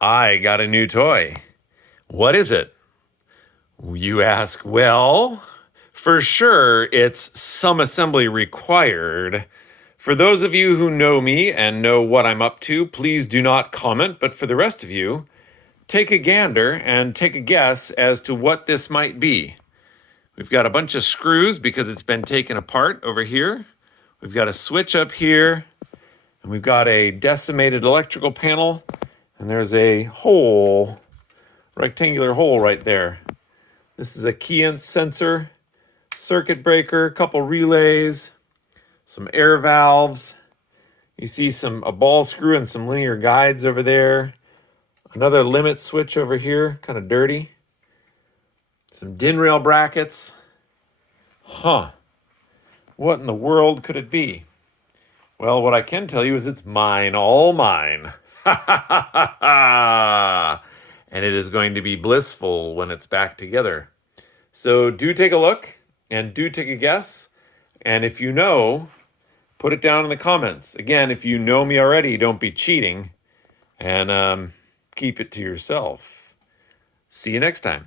I got a new toy. What is it? You ask, well, for sure, it's some assembly required. For those of you who know me and know what I'm up to, please do not comment. But for the rest of you, take a gander and take a guess as to what this might be. We've got a bunch of screws because it's been taken apart over here. We've got a switch up here, and we've got a decimated electrical panel, and there's a hole, rectangular hole right there. This is a key sensor, circuit breaker, a couple relays, some air valves. You see a ball screw and some linear guides over there. Another limit switch over here, kind of dirty. Some DIN rail brackets. Huh. What in the world could it be? Well, what I can tell you is it's mine, all mine. Ha ha ha ha ha! And it is going to be blissful when it's back together. So do take a look and do take a guess. And if you know, put it down in the comments. Again, if you know me already, don't be cheating and keep it to yourself. See you next time.